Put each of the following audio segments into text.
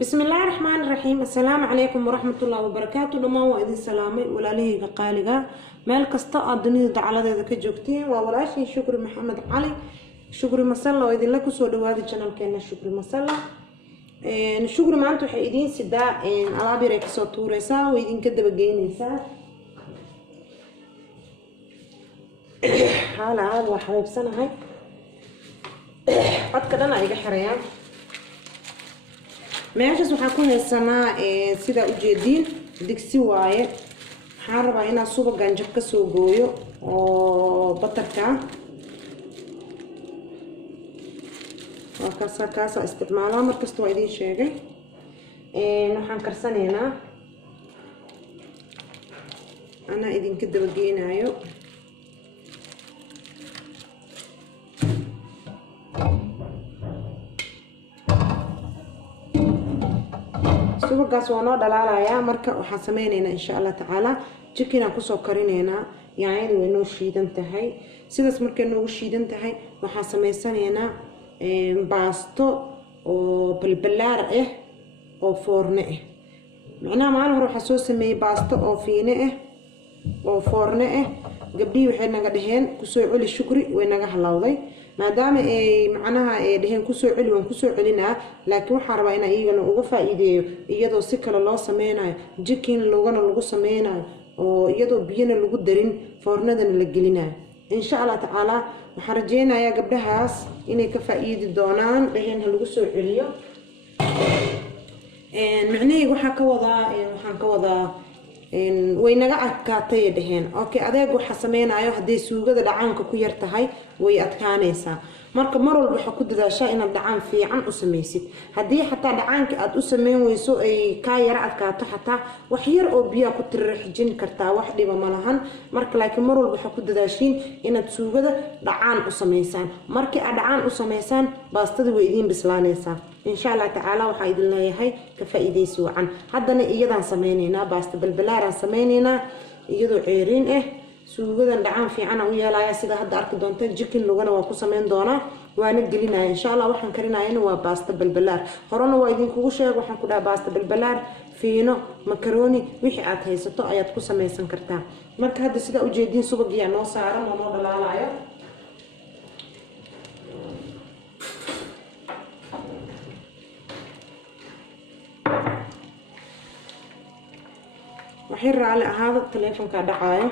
بسم الله الرحمن الرحيم. السلام عليكم ورحمة الله وبركاته. لما وإذن سلامي ولا ليه قالقة مال كستا الدنيا دعالة ذاك جوكتين ووراشي شكر محمد علي شكر مسلا وإذن لك سود وهذا القناة كان شكر مسلا شكر ما أنتم حيدين سداء على بريك صوتوريسا وإذن كده بجينيسا هذا حبيب سنة هاي قد كده أنا إيجا حريان meeshaas waxaa ku haysanaa sida u jeedin digsi waaye waxaan rabaa inaan subagan jab ka soo gooyo oo batarka waa kaasa isticmaalaa markasta waa idiin sheegay waxaan karsanaynaa anaa idinka daba geenaayo suugaas waa noo dhalaalayaa marka waxaan sameynaynaa insha Allah tacaala chicken aan kusoo karinaynaa yaanyadu way noo shiidan tahay sidaas markay noogu shiidan tahay waxaan sameysanaynaa baasto oo balbalaar ah oo foorne ah macnaha maalin hore waxaan soo sameeyay baasto oo fiine ah oo foorne ah gabdhii waxay naga dhaheen kusoo celi shukri way naga halawday maadaama ay macnaha ay dhaheen kusoo celi waan kusoo celinaa laakiin waxaan rabaa inaan iyagana uga faa'iideeyo iyadoo si kale loo sameynayo chicken logana lagu sameynayo oo iyadoo biyana lagu darin foornadana la gelinayo insha Allah tacaala waxaan rajeynayaa gabdhahaas inay ka faa'iidi doonaan dhaheen lagu soo celiyo macnaheedu waxaan ka wadaa way naga adkaatay dhaheen okay adeeg waxa sameynayo hadii suugada dhacaanka ku yar tahay way adkaanaysaa marka mar walba waxa ku dadaashaa inaad dhacaan fiican u sameysid hadii xataa dhacaanka aad u sameyn weyso ay ka yar adkaato xataa wax yar oo biyo ku tirixjin kartaa wax dhiba ma lahan marka laakiin mar walba waxa ku dadaashiin inaad suugada dhacaan u sameysaan markii aad dhacaan u sameysaan baastada way idin bislaanaysaa insha Allah tacaala waxa idin leeyahay ka faa'iideysi wacan haddana iyadaan sameynayna baasta balbalaaran sameynayna iyadoo ceeriin ah suugadan dhacaan fiican u yeelaya sida hadda arki doonto chicken lugana waa ku sameyn doonaa waana gelinaa insha Allah waxaan karinaayna waa baasta balbalaar horena waa idin kugu sheeg waxaan ku dhahay baasta balbalaar fiino macaroni wixii aad haysato ayaad ku sameysan kartaa marka hadda sida u jeedin subagiya noo saaran oo noo dhalaalayo waxay raali ahaado telefonka dhacayo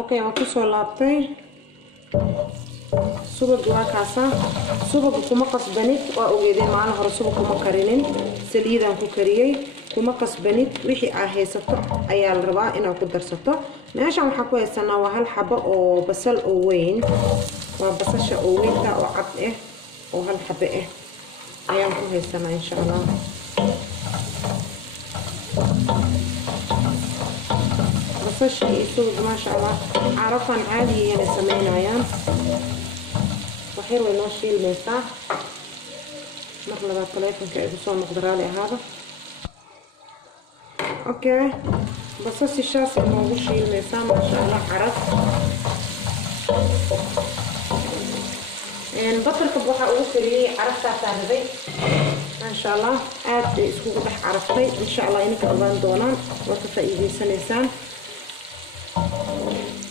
okay waan ku soo laabtay subag waa kaasa subag kuma qasbanid waa ogeedeen maalin hore subag kuma karinin saliidaan ku kariyay kuma qasbanid wixii aad haysato ayaa la rabaa inaad ku darsato meeshan waxaan ku haysanaa waa hal xabo oo basal oo weyn waa basasha oo weynta oo cad ah oo hal xabo ah ayaan ku haysanaa insha Allah basasha iyo subag ma sha Allah carafan caadi ah sameynayaan waxay way noo shiilmaysaa mar laba telefonka ay soo noqdaraale ahaada okay basasha shaas noogu shiilmaysaa ma sha Allah caraf بطلك بوحة أوصلي عرفتها تعرفي إن شاء الله عاد اسكو بح عرفتي إن شاء الله إنك أبان دونان وتفائدي سنسان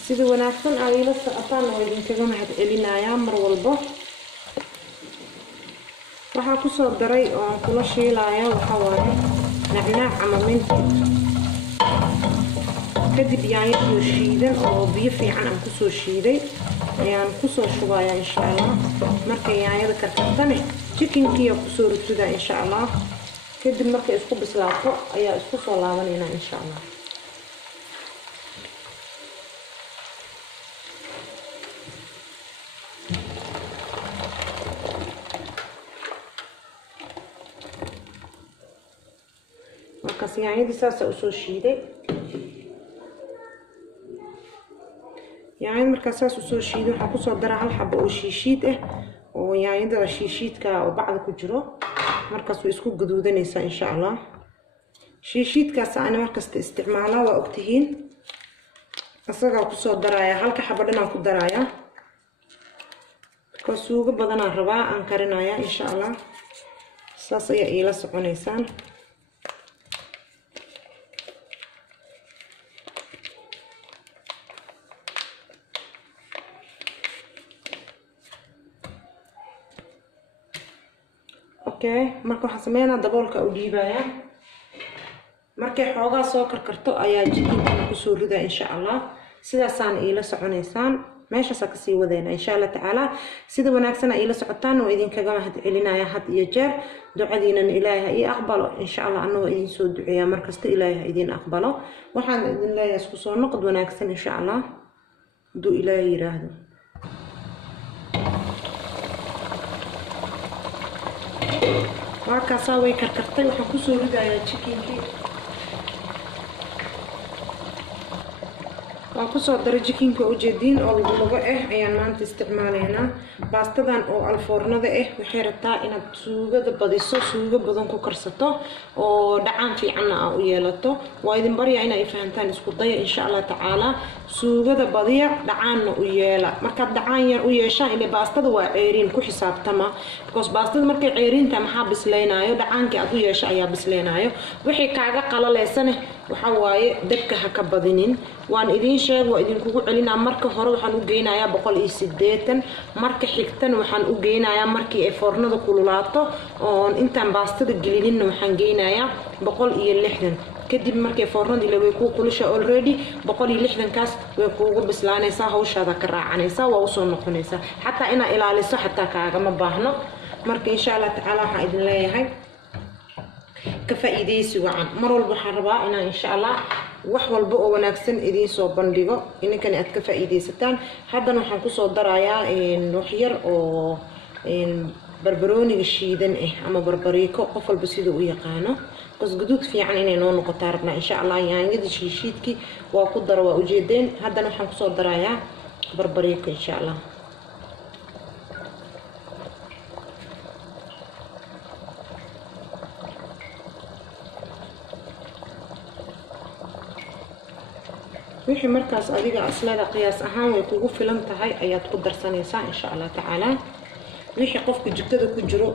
سيدي وناكتن عويلة سأطان ويدين كذا هاد إلينا يامر والبه وحا كسو الدري وكل شيء لايا وحوالي نعناع عمامينتي kadib yaanyo shiidan oo biyo fiican aan ku soo shiiday ayaan ku soo shubayaa insha Allah marka yaanyada karkartane chickenkiya ku soo rutida insha Allah kadib marka isku bislaato ayaa isku soo laabanayna insha Allah marka yaanyada saasa u soo shiiday يعني مركز أساس وسوشيد وحكوسو درع هل حبة وشيشيد ويعني ده شيشيد كا وبعض كجرو مركز ويسكو جدودة نساء إن شاء الله شيشيد كاس أنا مركز استعماله وأكتهين أصدق كوسو درايا هل كحبرنا كود درايا كسوق بدنا الرباع أنكرنا يا إن شاء الله صاصية إلى سقونيسان أوكي مركو حسمينا دبولك أوديبايا markay xoogaa soo karkarto ayaa jikinka ku soo ridaa insha Allah sidaasaan ila soconaysaan meeshaas ka sii wadeena insha Allah taala sida wanaagsan ay ila socotaan oo idin kaga mahad celinaya had iyo jeer ducadiina Ilaahay ay aqbalo insha Allah anoo idin soo duceeya markasta Ilaahay idin aqbalo waxaan idin leeyahay isku soo noqod wanaagsan insha Allah duu Ilaahay yiraahdo markaas way karkartay waxaan ku soo ridayaa jikinkii وأكسر درجة كينكو وجدين أو اللغة أيان ما أنت استعمالينا باستدان أو الفرن ذا وحيرتا إن سوغة بديسو سوغة بدون كوكرسته ودعم في عنا أو يلته وإذا بريء أنا إفهمتان اسكت ضيع إن شاء الله تعالى سوغة بديع دعان ويلا مركب دعان ويشان اللي باستد وعيرين كو حساب تما بس باستد مركب عيرين تما حابس لينايو دعان كأبو يشا يا بس لينايو وحي كعجة قلة لسنة وحواي دبك هكبدينين وأن إذا شيء وإذا كوكو علينا مركب هرو حنو جينا يا بقول إيسديتن مركب حكتن وحنو جينا يا مركب فرن ذا كلولاته أنت باستد الجليدين وحن جينا يا بقول يلحن كدب مركب فرن اللي ويكو كل شيء already بقول يلحن كاس ويكو بس لانيسا هوش هذا كرع عنيسا ووصل نقنيسا حتى إنا إلى لسه حتى كعجم باهنا مركب إن شاء الله تعالى حيد الله هاي كفائديسي وعن مروا البحر إن شاء الله وحول بقى ونكسن إذا صوب بندقة إن كان أتكفائديستان هذا نحن كسر درايا نحير أو بربروني الشيدن أما بربريكو قفل بسيدو ويقانه بس جدود في يعني إنه نقطاربنا إن شاء الله يعني قد شيدكي وقدر وأجيدين هذا نحن كسر درايا بربريكو إن شاء الله wixii markaas adiga aslada qiyaas ahaan way kugu filan tahay ayaad ku darsanaysaa insha Allah taala wixii qofka jikada ku jiro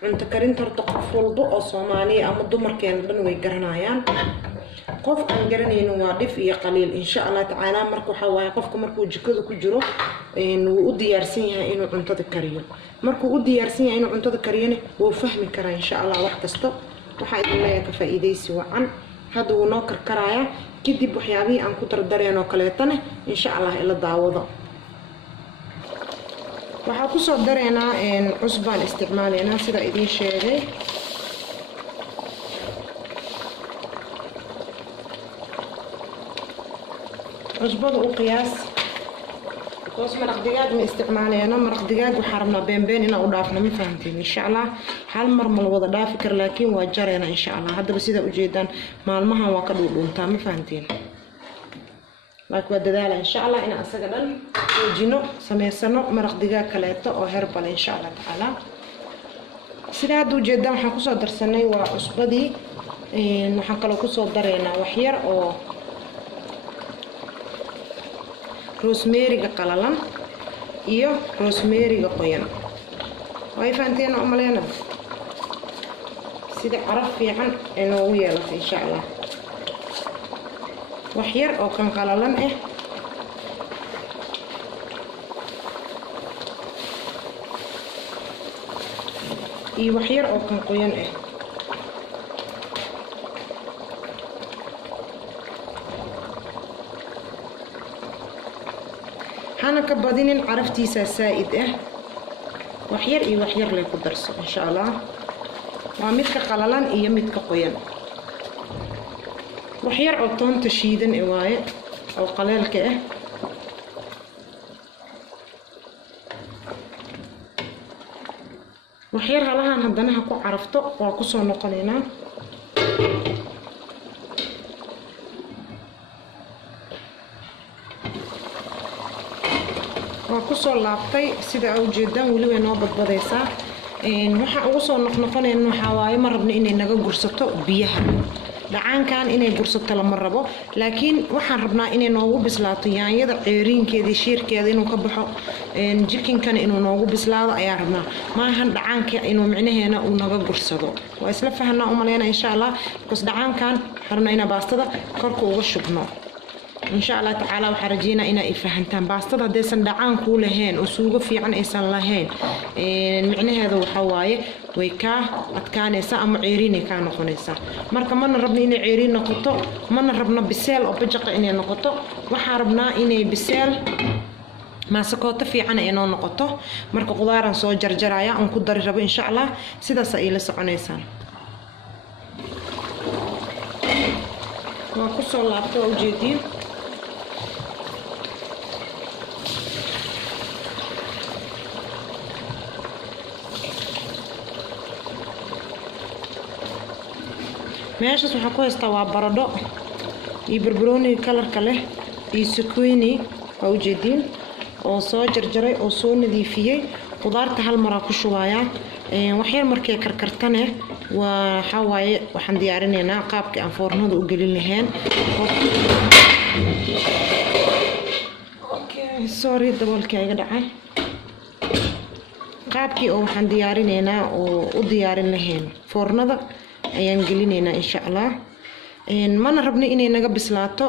cunto karinta horta qof walba oo Soomaali ama dumarkeen dhan way garanayaan qof aan garanayno waa dhif iyo qaliil insha Allah taala marka waxa waay qofka markuu jikada ku jiro wuu u diyaarsan yahay inuu cuntada kariyo markuu u diyaarsan yahay inuu cuntada kariyana wuu fahmi karaa insha Allah wax kasto waxa idin leeyahay ka faa'iideysi wacan هذا هو نوكر كرايا كدي بحيابي أن كتر دريان وكليتنا إن شاء الله إلى داوضة وحاكوسو درينا إن عصبان استعمالنا سيدا إذين شيء عصبان وقياس كوس مرق دجاج من استعمالنا مرق دجاج وحرمنا بين إنا وضافنا ما فهمتين إن شاء الله هل مرمل وضع فكر لكن وجرينا إن شاء الله هذا بس إذا وجدان مع المها وكدولون تام فهمتين لكن بدال إن شاء الله إن أسجدنا وجينو سميسنا مرق دجاج كلاته أو هربل إن شاء الله تعالى سيدا هذا وجدان حكوسو درسنا وعصبدي نحكلو كوسو درينا وحير أو روزميري قلالان iyo rosemary qoyan way faanteen oo maleena sida caraf fiican inuu u yeelo insha Allah wax yar oo kan qalalan iyo wax yar oo kan qoyan أنا كبادين عرفتي سائد وحير وحير لي كدرس إن شاء الله ومتك قلالان متك قيان وحير عطون تشيدن إواي أو قلال كأه وحير هلاها هدنا هكو عرفته وكسو نقلينا وكسر لابطي سيدا أو جدا ولو إنه بديسا waxa ugu soo noqnoqonayna waxa waaye ma rabno inay naga gursato biyaha dhacaankan inay gursato lama rabo laakiin waxaan rabnaa inay noogu bislaato yaanyada ceeriinkeedii shiirkeeda inuu ka baxo jikinkana inuu noogu bislaado ayaa rabnaa maahan dhacaanka inuu micnaheena uu naga gursado waa isla fahanaa u maleynaa insha allah because dhacaankan rabnaa inaa baastada korka uga shubno insha allah tacaala waxaan rajeynaa inaa i fahantaan baastada haddaysan dhacaan kuu lahayn oo suugo fiican aysan lahayn micnaheeda waxaa waaye way kaa adkaanaysaa ama ceeriinay kaa noqonaysaa marka mana rabno inay ceeriin noqoto mana rabno biseel oo bajaqa inay noqoto waxaan rabnaa inay biseel maasakooto fiican ay noo noqoto marka qudaaraan soo jarjaraya aan ku dari rabo insha allah sidaas ay la soconaysaan waa ku soo laabto oo ujeediin meeshaas waxaa ku haystaa waa baradho iyo barbarooni kalarka leh iyo sukuini waa ujeediin oo soo jarjaray oo soo nadiifiyey qudaarta hal maraa ku shubayaa waxyar markay karkartane waxaa waaye waxaan diyaarinaynaa qaabkii aan foornada u gelin lahayn sorry daboolkii iga dhacay qaabkii oo waxaan diyaarinaynaa oo u diyaarin lahayn foornada ayaan gelinaynaa insha allah mana rabno inay naga bislaato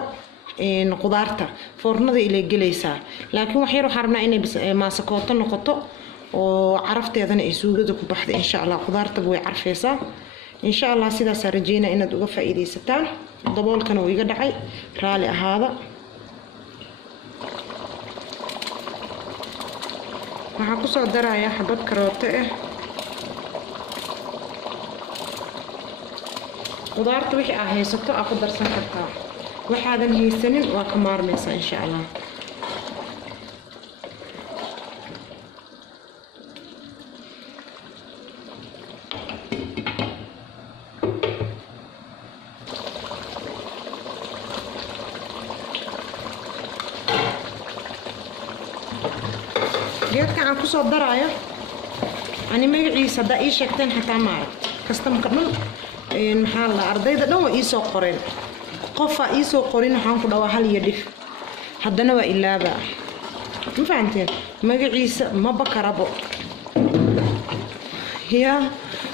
qudaarta foornada ilay gelaysaa laakiin wax yar waxaan rabnaa inay maasakooto noqoto oo carafteedana ay suugada ku baxda insha allah qudaartaba way carfeysaa insha allah sidaas rajeynaa inaad uga faa'iideysataan daboolkana uu iga dhacay raali ahaada waxaan ku soo darayaa xabad karooto ah qudaarta wixii aad haysato aad ku darsan kartaa waxaadan haysanin waa ka maarmaysaa insha allah geedkan aan ku soo daraayo ani magaciisa haddaa ii sheegteen xataa maarag kastamka dhan maxaa la ardayda dhan waa ii soo qoreen qofaa ii soo qorin waxaan ku dhawaa hal iyo dhif haddana waa ilaabaa ma fahanteen magaciisa ma bakarabo yaa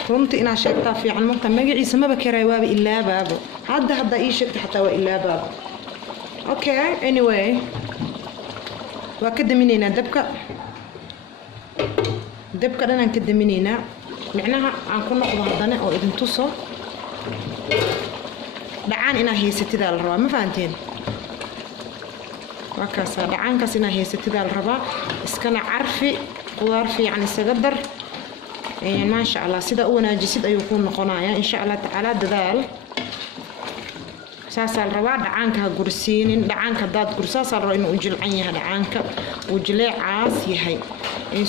runtii inaa sheegtaa fiican marka magaciisa ma bakaraay waaba ilaabaabo haddaa ii sheegta xataa waa ilaabaabo okay anyway waa ka daminaynaa dabka dhan aan ka daminaynaa micnaha aan ku noqdo haddana oo idin tuso dhacaan inaa haysatidaa la rabaa ma fahanteen waa kaasaa dhacaankaas inaa haysatidaa la rabaa iskana carfi qudaar fiican isaga dar maasha allah sidaa u wanaajisid ayuu kuu noqonayaa insha allah tacaala dadaal saasaa la rabaa dhacaanka ha gursiinin dhacaanka haddaad gursaasaa la rabaa inuu u jilcan yahay dhacaanka uu jileecaas yahay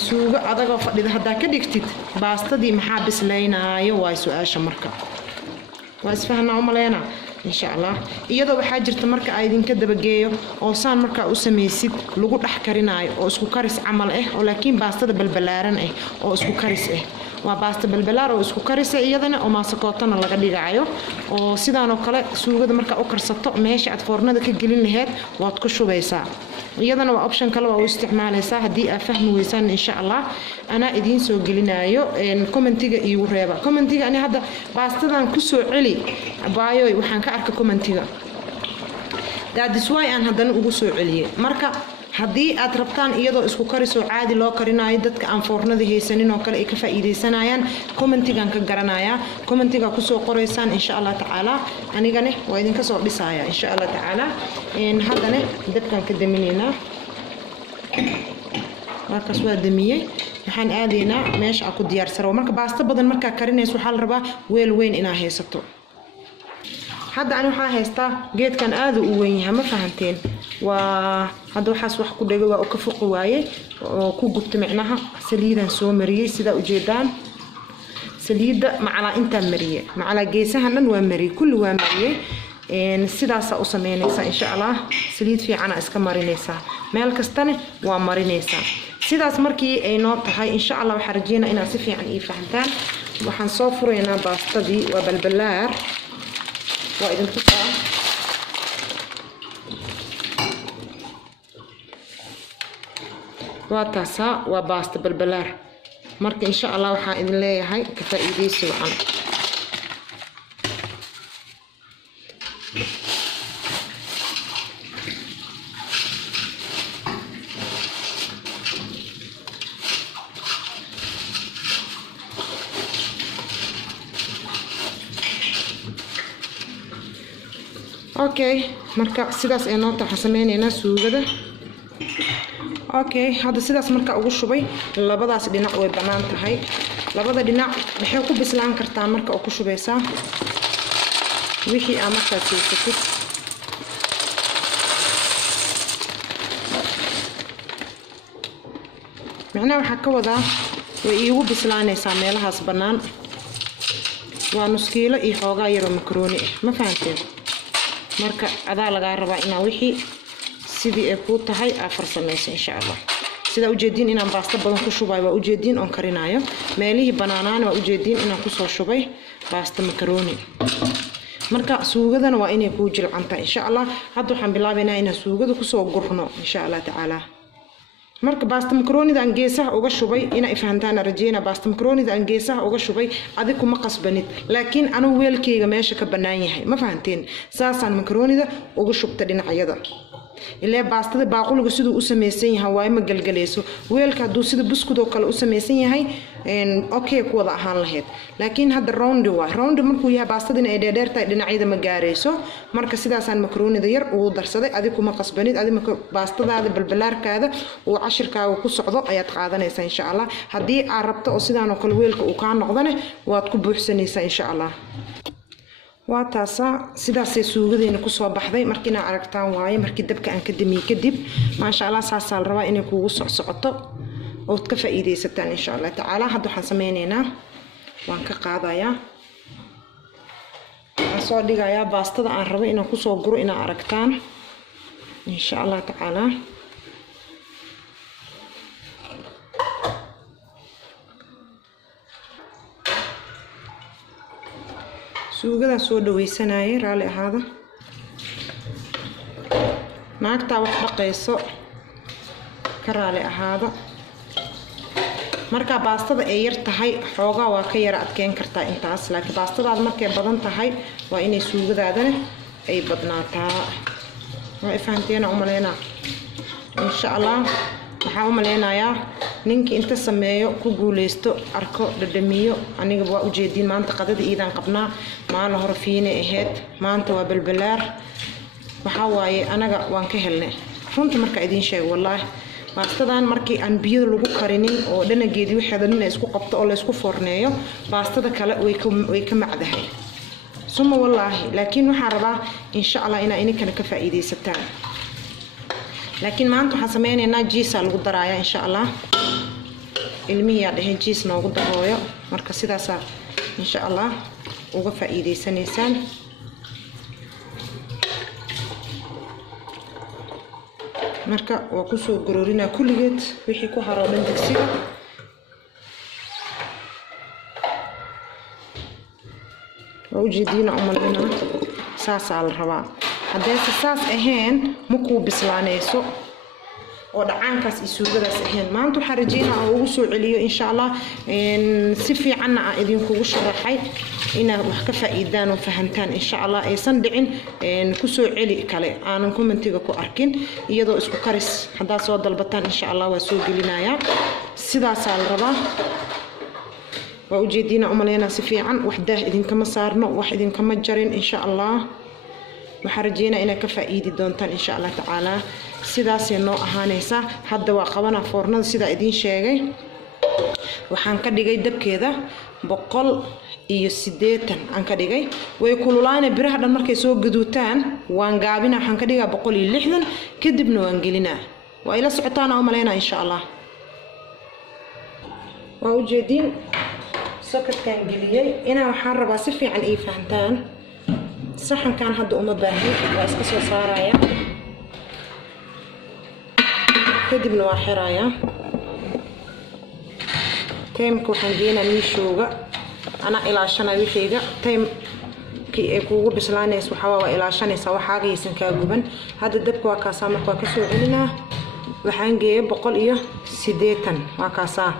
suugo adagoo fadhida haddaa ka dhigtid baastadii maxaa bislaynaayo waa su-aasha marka waa isfahanaa u maleynaa insha allah iyadoo waxaa jirta marka aa idinka dabageeyo oo saan markaa u samaysid lagu dhex karinaayo oo isku karis camal ah oo laakiin baastada balbalaaran ah oo isku karis ah waa baasta balbalaar oo isku karisa iyadana oo maasakootana laga dhigaayo oo sidaanoo kale suugada markaa u karsato meesha aad foornada ka gelin laheyd waad ku shubaysaa iyadana waa option kale waa u isticmaalaysaa haddii aad fahmi weysaan insha allah anaa idiin soo gelinayo commentiga iigu reeba commentiga ani hadda baastadan ku soo celi baayoy waxaan ka arka commentiga daadiswaay aan haddana ugu soo celiyey marka haddii aad rabtaan iyadoo isku karisoo caadi loo karinayo dadka aan foornada haysanin oo kale ay ka faa'iideysanayaan commentigan ka garanayaa commentiga kusoo qoraysaan insha allah tacaala anigane waa idinka soo dhisaya insha allah tacaala haddana dabkan ka daminaynaa markaas waa damiyey waxaan aadaynaa meesha aan ku diyaarsaro marka baasto badan markaa karinayso waxaa la rabaa weel weyn inaa haysato hadda ani waxaa haystaa geedkan aad u weyn yahay ma fahanteen waa hadda waxaas wax ku dhagay waa ka foqo waaye oo ku gubta micnaha saliidan soo mariyay sida u jeedaan saliida macala inta mariyay macala geesahan dhan waa mariyay kulli waa mariyay sidaas u sameynaysa insha Allah saliid fiican iska marinaysa meel kastana waa marinaysa sidaas markii ay noo tahay insha Allah waxa rajeena inaad si fiican ii fahantaan waxaan soo furaynaa baastadii waa balbalaar وإذن تقع واتاسا وباست بالبلار مرك إن شاء الله وحا إذن لي هاي كفائديسي وعن اوكي marka sidaas ay noo tahay sameeynayna suugada okay hada sidaas marka ugu shubay labadaas dhinac way banaan tahay labada dhinac waxay ku bislaan kartaa marka ugu shubaysaa wixii aan marka siisatid macnaha waxa ka wada way igu bislaanaysaa meelahaas banaan waa nus kiilo iyo xoogaa yar oo makaroni ma fahanteen marka adaa laga rabaa inaa wixii sidii ay ku tahay afar sameeyay insha Allah sida u jeedin inaan baasta badan ku shubay waa u jeedin on karinayo meelihii banaanaan waa u jeedin inaan ku soo shubay baasta makaroni marka suugadana waa inay ku jilcanta insha Allah hadda waxaan bilaabaynaa inaan suugada ku soo gurno insha Allah taala marka baasta makaroni aan geesaha uga shubay ina fahantaan rajayna baasta makaroni aan geesaha uga shubay adigu ma qasbanid laakiin anu weelkeyga meesha ka banaan yahay ma fahanteen saasaan makaroni uga shubta dhinacyada ilaa baastada baaquliga sidoo u sameeysan yahay waa ma galgalayso weelka haduu sida buskud oo kale u sameeysan yahay okay ku wada ahaan lahayd laakiin hadda round markuu yahay baastada ay dheertahay dhinacyada ma gaarayso marka sidaasaan makaroni yar ugu darsaday adigu ma qasbanid adigu baastadaada balbalaarkaada oo cashirkaaga ku socdo ayaad qaadanaysaa insha Allah hadii aad rabto oo sidaan oo kale weelka uu ka noqdane waad ku buuxsanaysaa insha Allah واتاسا sidaasay suugadeena ku soo baxday markii aan aragtaan waaye markii dabka aan ka damiyay kadib ma sha Allah saasal rabaa inay kugu socsocoto oo ka faa'iideysataan insha Allah taala hadda waxaan sameynaynaa waan ka qaadayaa aan soo dhigayaa baastada aan rabo inaan ku soo guro inaa aragtaan insha Allah taala suugada soo dhaweysanayay raali ahaada naagta wax dhaqayso ka raali ahaada marka baastada ay yar tahay xoogaa waa ka yara adkeen kartaa intaas laakiin baastadaad markay badan tahay waa inay suugadaadana ay badnaataa waa fahanteena u maleena insha Allah waxaan u maleenayaa ninkii inta sameeyo ku guuleysto arko dhadhamiyo aniga waa u jeedin maanta qadada iidaan qabnaa maana hor fiine aheed maanta waa balbalaar waxa waaye anaga waan ka helnay runta marka idin sheeg wallahi baastadan markii aan biyo lagu karinin oo dhanageedii wixii dhan isku qabto oo la isku forneeyo baastada kale way ka macdahay suma wallahi laakiin waxa rabaa insha Allah inay ka faa'iideysataan laakiin maanta waxaan sameynaynaa jiis lagu daraaya insha Allah ilmihiya dhahay jiis noogu darooyo marka sidaas insha Allah uga faa'iideysanaysaan marka waa ku soo garoorina kulligeed wixii ku haroodan digsiga oo jeedina umalina saasal rabaa haddii saas ahayn ma ku bislaanayso oo dhacaankaas isuugadaas ahayn maanta waxa rajeynaa oo ugu soo celiyo insha Allah si fiican aan idin kugu sharaxay inaad wax ka faa'iidaan oo fahantaan insha Allah aysan dhicin ku soo celi kale aanan commentiga ku arkin iyadoo isku karis hadaa soo dalbataan insha Allah waa soo gelinayaa sidaas la rabaa waa u jeedina umaleyna si fiican waxda idin kama saarno wax idin kama jarin insha Allah waxaan rajeynaa inaad ka faa'iidi doontaan insha Allah taala sidaas noo ahaanaysa hadda waa qabana foornada sida idin sheegay waxaan ka dhigay dabkeeda 180 aan ka dhigay way kululaana biraha dhan markay soo gaduutaan waan gaabina waxaan ka dhigaa 160 kadibna waan gelinaa waa ila socotaan oo maleena insha Allah waa u jeedin sokadkan geliyay ina waxaan rabaa si fiican ay fahantaan saxan kan hadda uma baahin waa iska soo saaraya kadibna waa xiraaya taymka waxaan geenaa miishooga ana ilaashana wixiga kii ay kuugu bislaanayso waxaa waa ilaashanaysaa waxaagaysan kaa guban. hadda dabka waa kaasaa marka waa kasoo celinaa. waxaan geeyay 180 waa kaasaa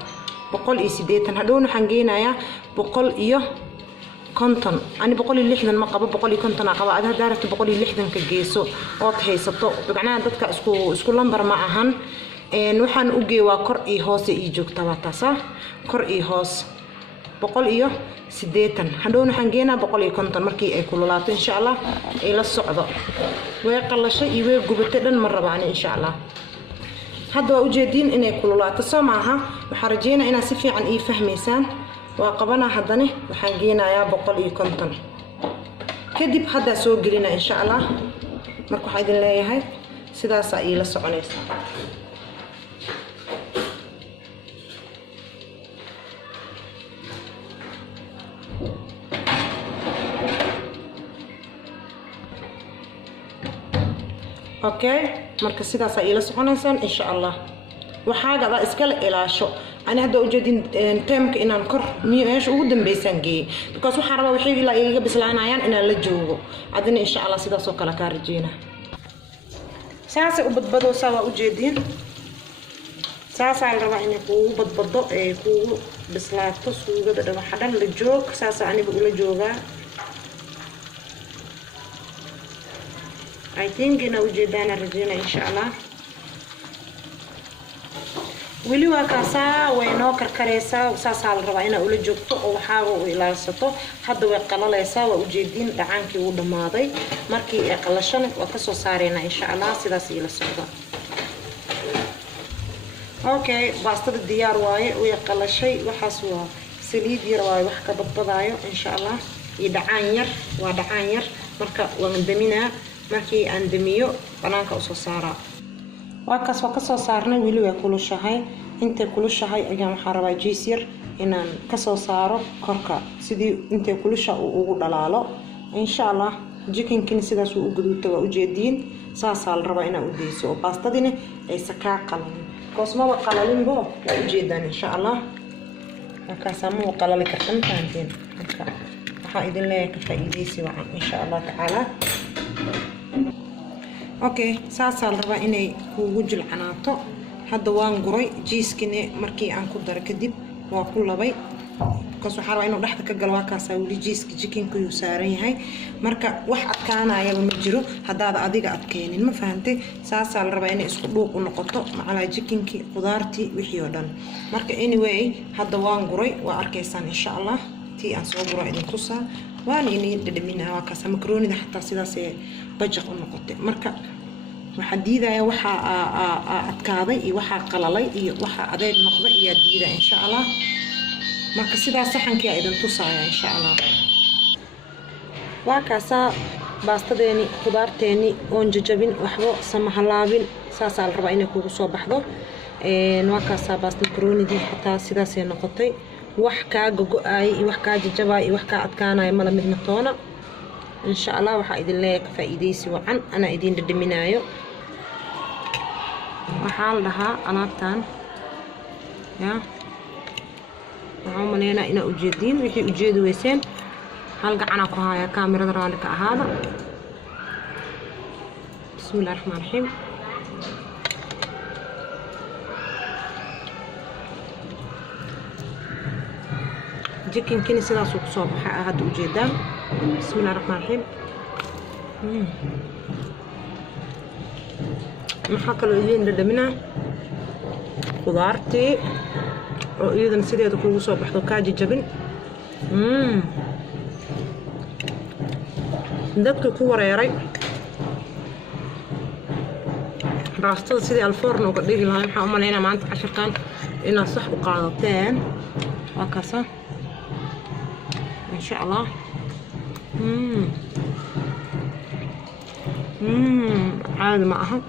180. hadhowna waxaan geynayaa 150. ani 160 ma qabo 150 aan qaba. hadda rabto 160 ka geeso oo haysato macnaha dadka isku lambar ma ahan. waxaan u geeyay waa kor iyo hoos ay joogtaa waa taasa kor iyo hoos 180. hadhowna waxaan geenaa 150 markii ay kululaato insha Allah ay la socdo. way qalashay iyo way gubatay dhan ma rabaan insha Allah. hadda waa ujeedin inay kululaato soo maaha. waxaan rajeynaa inaad si fiican ii fahmaysaan. waa qabanaa haddana waxaan geenayaa 150. kadib hadda soo gelina insha Allah. marka waxaan idin leeyahay sidaas ay la soconaysa. okay marka sidaas ay la soconaysaan insha Allah. waxaaga iskala ilaasho. ani hadda ujeedin teemka inaan kor meesha ugu dambeysaan geeyay because waxaan rabaa wixii ilaa iga bislaanayaan inaan la joogo. adina insha Allah sidaas oo kala ka rajeena. saasa u badbado saa ujeedin. saasa la rabaa inay kuugu badbado ee kuugu bislaato suugada dhawaxa dhan la joog. saasa aniga ula joogaa. I think ina ujeedana rajeena insha Allah. wili waa kaasaa way noo karkareysaa. saasa la rabaa ina ula joogto oo waxaaga u ilaalisato. hadda way qalalaysaa waa ujeedin dhacaankii uu dhamaaday. markii ay qalashana waa ka soo saareyna insha Allah. sidaas ila socda. okay baastada diyaar waaye way qalashay. waxaas waa saliid yar waaye wax ka badbadaayo insha Allah. iyo dhacaan yar waa dhacaan yar. marka waan daminaa. markii aan damiyo banaanka u soo saaraa. waa ka soo saarnay wili way kulushahay. intay kulushahay ayaan waxaan rabaa jiis yar inaan ka soo saaro korka sidii intay kulusha ugu dhalaalo insha Allah. jikinkin sidaas uu guduuto waa ujeedin. saasa la rabaa inaan u deyso oo baastadina ay sakaa qalalin. koosmaba qalalin bo waa ujeedaan insha Allah. markaas ma qalali kartan faanteen. marka waxaa idin leeyahay ka faa'iideysi wacan insha Allah taala. okay saasa la rabaa inay kuugu jilcanaato. hadda waan guray jiiskine markii aan ku daro kadib waa ku labay because waxaa rabaa inuu dhaxda ka galo. waa kaasaa weli jiiska jikinka uu saaran yahay. marka wax adkaanayaba ma jiro haddaad adiga adkeenin ma fahantay. saasaa la rabaa inay isku dhuuq u noqoto macalaa jikinkii qudaartii wixii oo dhan. marka anyway hadda waan guray waa arkaysaan insha Allah. tii aan soo guray idin tusaa waan inay dhadhaminaa. waa kaasa makaroonida xataa sidaas ee bajaq u noqotay. marka waxa diidaya waxa adkaaday iyo waxa qalalay iyo waxa adeeg noqday iyo diida insha Allah. marka sidaas saxankii ay idin tusaaya insha Allah. waa kaasa baastadeeni qudaarteeni oon jajabin waxba samahalaabin. saasa la rabaa inay kuugu soo baxdo. waa kaasa baasta makaroonidii xataa sidaas ay noqotay. wax ka go'ay iyo wax ka jajabay iyo wax ka adkaanay mala midna toona insha Allah. waxa idin leeyahay ka faa'iideysi wacan. ana idin dhadhaminaayo. waxaan dhahaa alaabtan ya waxaan maleynaa ina ujeedin wixii ujeedi weyseen. hal gacana ku haya kaamirada raali ka ahaada. bismillaahir rahmaanir rahiim. jikinkini sidaas uu ku soo baxay hadda ujeedaan. bismillaahir rahmaanir rahiim. maxaa kaloo idin dhadhaminaa qudaartii oo iyadan sideeda kuugu soo baxdo kaa jajabin. dadka ku wareeray baastada sidii alforno uga dhigi lahaa. waxaan u maleynaa maanta cashirkan inaad sax u qaadateen. waa kaasa insha Allah. عادي معها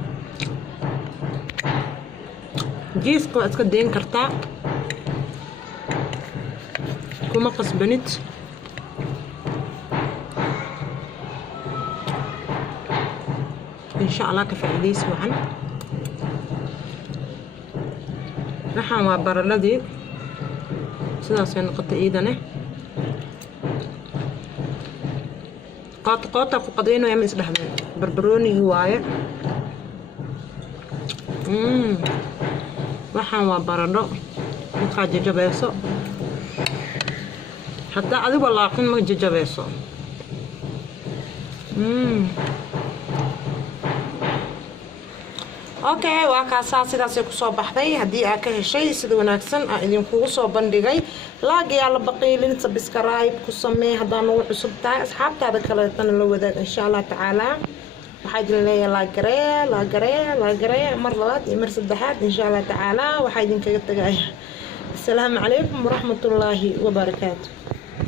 جيسكو اسكا دين كرتا كوما قصبنت ان شاء الله كفايديس وعن نحن وابر الذي سداسين نقطة ايدانه قاطع فقدينه يا مس دحمه بربروني هوايه waxaan waa baradho markaa jajabayso hataa adigo laaqin ma jajabayso okay waa kaasaa sidaasay kusoo baxday haddii aad ka heshay sida wanaagsan aan idinkugu soo bandhigay laagayaa la baqiilin subscribe ku samee haddaan ugu cusub tahay asxaabtaada kaleetana la wadaag insha allah tacaala waxaa idin leeyahay laagaree mar labaad iyo mar saddexaad insha allah tacaala waxaa idinkaga tagaya asalaamu calaykum waraxmatullaahi wabarakaatu